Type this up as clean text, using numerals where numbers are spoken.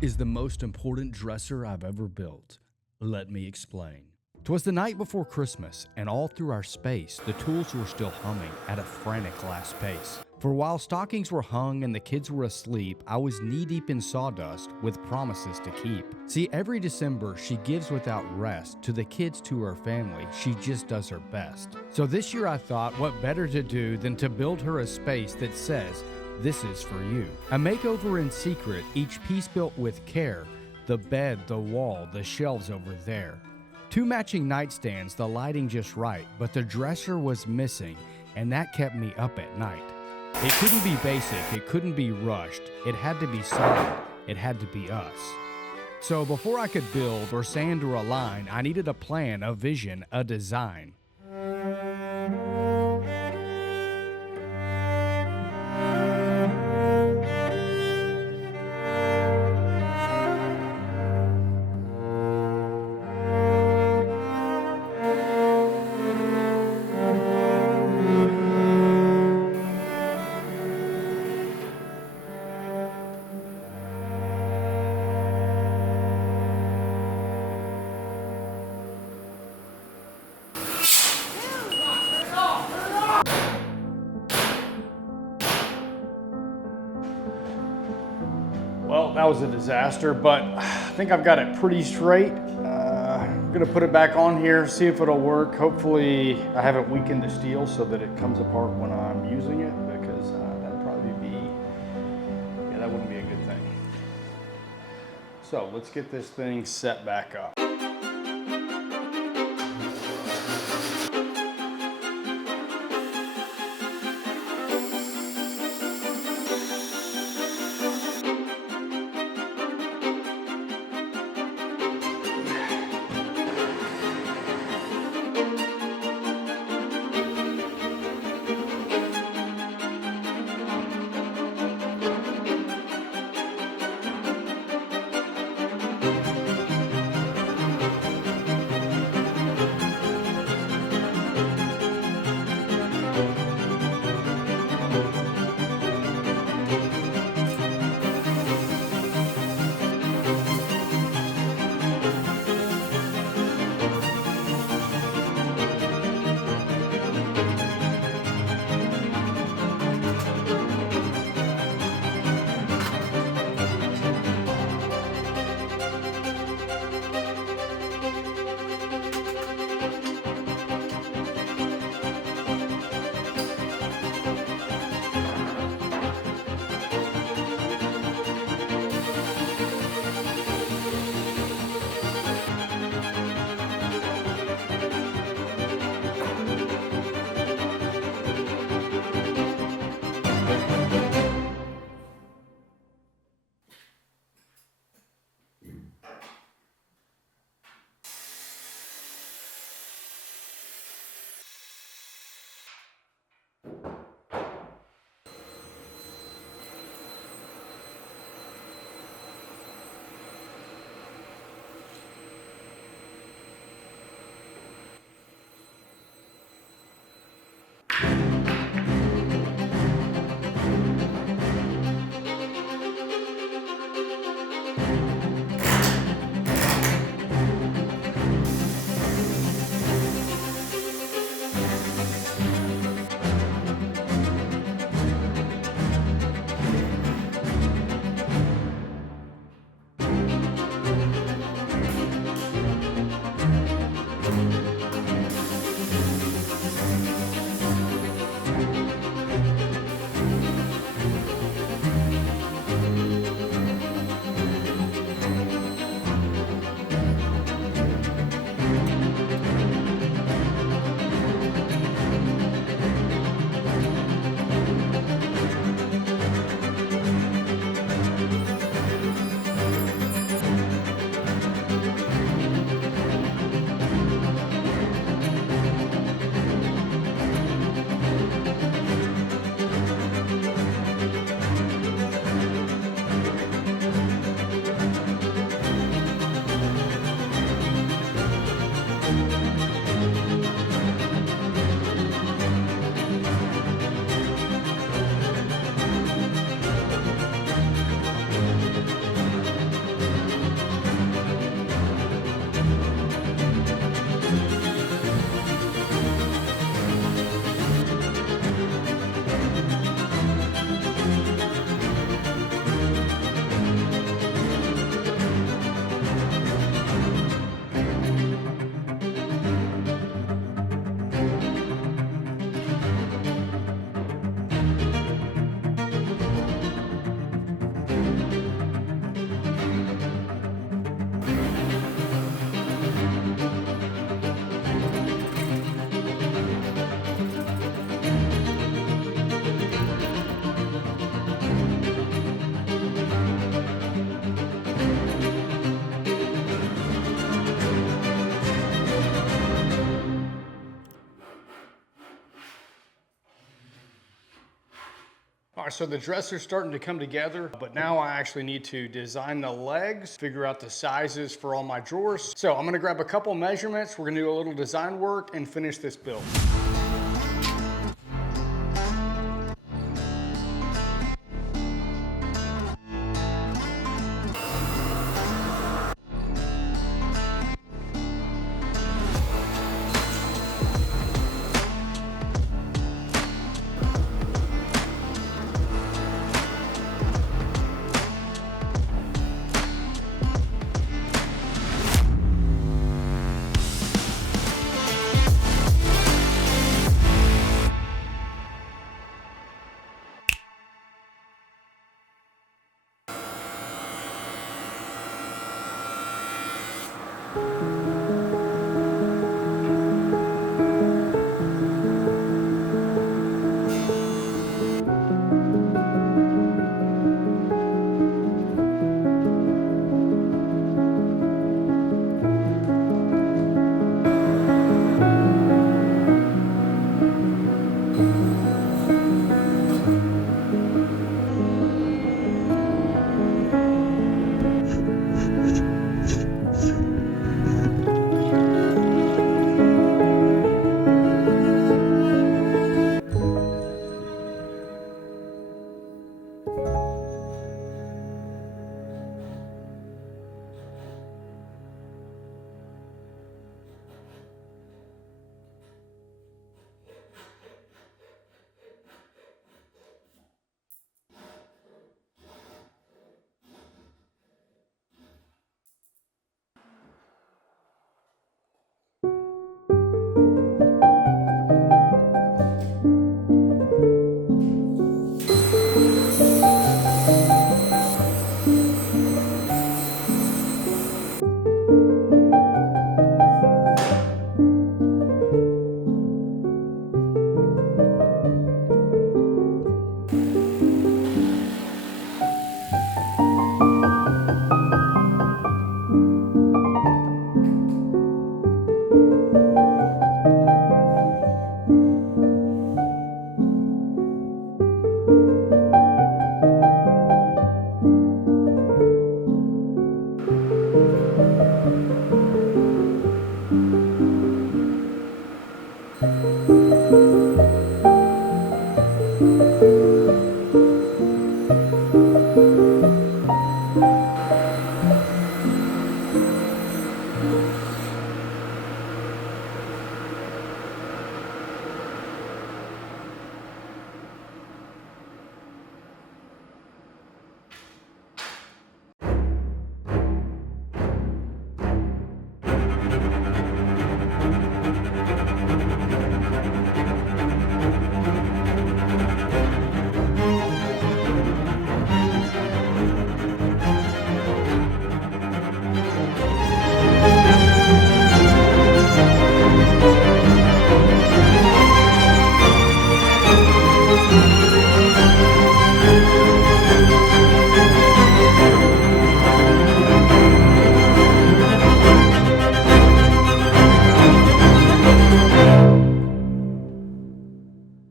is the most important dresser I've ever built. Let me explain. 'Twas the night before Christmas, and all through our space, the tools were still humming at a frantic last pace. For while stockings were hung and the kids were asleep, I was knee-deep in sawdust with promises to keep. See, every December, she gives without rest to the kids, to her family. She just does her best. So this year I thought, what better to do than to build her a space that says, "This is for you." A makeover in secret, each piece built with care. The bed, the wall, the shelves over there. 2 matching nightstands, the lighting just right, but the dresser was missing, and that kept me up at night. It couldn't be basic, it couldn't be rushed, it had to be solid, it had to be us. So before I could build or sand or align, I needed a plan, a vision, a design. Well, that was a disaster, but I think I've got it pretty straight. I'm gonna put it back on here, see if it'll work. Hopefully I haven't weakened the steel so that it comes apart when I'm using it, because that'd probably be, yeah, that wouldn't be a good thing. So let's get this thing set back up. So the dresser's starting to come together, but now I actually need to design the legs, figure out the sizes for all my drawers. So I'm gonna grab a couple measurements, we're gonna do a little design work and finish this build.